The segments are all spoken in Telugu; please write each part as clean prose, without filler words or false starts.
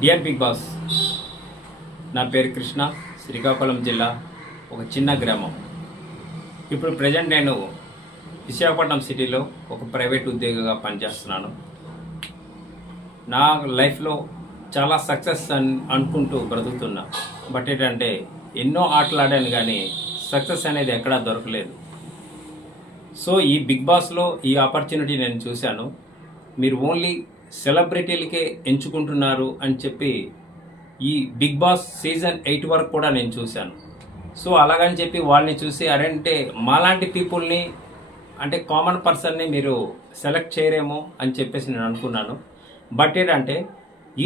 డియర్ బిగ్ బాస్, నా పేరు కృష్ణ, శ్రీకాకుళం జిల్లా, ఒక చిన్న గ్రామం. ఇప్పుడు ప్రజెంట్ నేను విశాఖపట్నం సిటీలో ఒక ప్రైవేట్ ఉద్యోగిగా పనిచేస్తున్నాను. నా లైఫ్లో చాలా సక్సెస్ అనుకుంటూ బ్రతుకుతున్నా. బట్ ఏంటంటే ఎన్నో ఆటలు ఆడాను కానీ సక్సెస్ అనేది ఎక్కడా దొరకలేదు. సో ఈ బిగ్ బాస్లో ఈ ఆపర్చునిటీ నేను చూశాను. మీరు ఓన్లీ సెలబ్రిటీలకే ఎంచుకుంటున్నారు అని చెప్పి ఈ బిగ్ బాస్ సీజన్ 8 వరకు కూడా నేను చూశాను. సో అలాగని చెప్పి వాళ్ళని చూసి అరంటే మాలాంటి పీపుల్ని అంటే కామన్ పర్సన్ని మీరు సెలెక్ట్ చేయరేమో అని చెప్పేసి నేను అనుకున్నాను. బట్ ఏంటంటే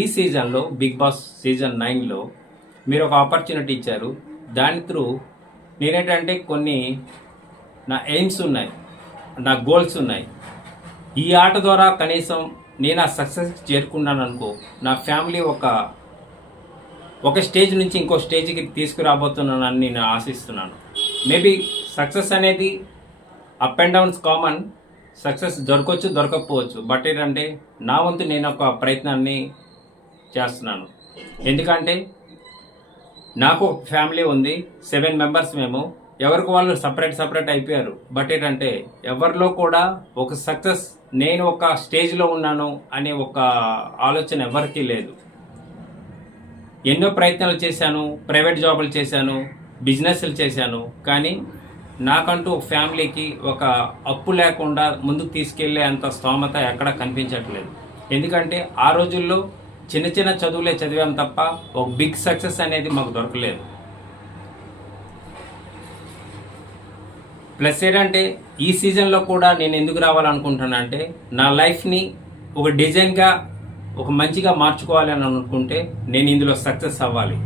ఈ సీజన్లో బిగ్ బాస్ సీజన్ 9లో మీరు ఒక ఆపర్చునిటీ ఇచ్చారు. దాని త్రూ నేనేంటంటే కొన్ని నా ఎయిమ్స్ ఉన్నాయి, నా గోల్స్ ఉన్నాయి. ఈ ఆట ద్వారా కనీసం నేను ఆ సక్సెస్ చేరుకున్నాను అనుకో, నా ఫ్యామిలీ ఒక స్టేజ్ నుంచి ఇంకో స్టేజ్కి తీసుకురాబోతున్నానని నేను ఆశిస్తున్నాను. మేబీ సక్సెస్ అనేది up and downs common. Success దొరకవచ్చు, దొరకకపోవచ్చు. బట్ ఏంటంటే నా వంతు నేను ఒక ప్రయత్నాన్ని చేస్తున్నాను. ఎందుకంటే నాకు ఒక ఫ్యామిలీ ఉంది, 7 మెంబర్స్. మేము ఎవరికి వాళ్ళు సపరేట్ అయిపోయారు. బట్ ఏంటంటే ఎవరిలో కూడా ఒక సక్సెస్ నేను ఒక స్టేజ్లో ఉన్నాను అనే ఒక ఆలోచన ఎవరికీ లేదు. ఎన్నో ప్రయత్నాలు చేశాను, ప్రైవేట్ జాబులు చేశాను, బిజినెస్లు చేశాను. కానీ నాకంటూ ఫ్యామిలీకి ఒక అప్పు లేకుండా ముందుకు తీసుకెళ్లే అంత స్తోమత ఎక్కడా కనిపించట్లేదు. ఎందుకంటే ఆ రోజుల్లో చిన్న చిన్న చదువులే చదివాం తప్ప ఒక బిగ్ సక్సెస్ అనేది మాకు దొరకలేదు. ప్లస్ ఏంటంటే ఈ సీజన్లో కూడా నేను ఎందుకు రావాలనుకుంటున్నాను అంటే నా లైఫ్ని ఒక డిజైన్గా ఒక మంచిగా మార్చుకోవాలి అని అనుకుంటే నేను ఇందులో సక్సెస్ అవ్వాలి.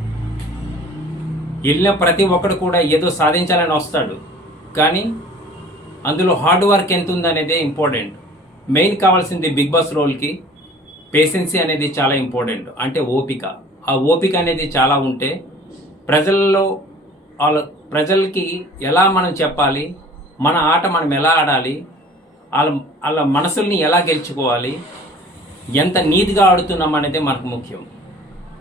వెళ్ళిన ప్రతి ఒక్కడు కూడా ఏదో సాధించాలని వస్తాడు, కానీ అందులో హార్డ్ వర్క్ ఎంత ఉందనేదే ఇంపార్టెంట్. మెయిన్ కావాల్సింది బిగ్ బాస్ రోల్కి పేషెన్సీ అనేది చాలా ఇంపార్టెంట్. అంటే ఓపిక. ఆ ఓపిక అనేది చాలా ఉంటే ప్రజలకి ఎలా మనం చెప్పాలి, మన ఆట మనం ఎలా ఆడాలి, వాళ్ళ మనసుల్ని ఎలా గెలుచుకోవాలి, ఎంత నీట్గా ఆడుతున్నాం అనేది మనకు ముఖ్యం.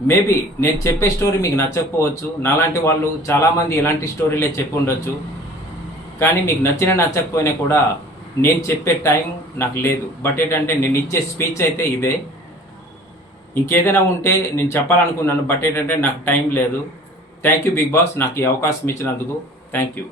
మేబీ నేను చెప్పే స్టోరీ మీకు నచ్చకపోవచ్చు. నాలాంటి వాళ్ళు చాలామంది ఇలాంటి స్టోరీలే చెప్పి ఉండొచ్చు. కానీ మీకు నచ్చకపోయినా కూడా నేను చెప్పే టైం నాకు లేదు. బట్ ఏంటంటే నేను ఇచ్చే స్పీచ్ అయితే ఇదే. ఇంకేదైనా ఉంటే నేను చెప్పాలనుకున్నాను. బట్ ఏంటంటే నాకు టైం లేదు. థ్యాంక్ యూ బిగ్ బాస్, నాకు ఈ అవకాశం ఇచ్చినందుకు థ్యాంక్ యూ.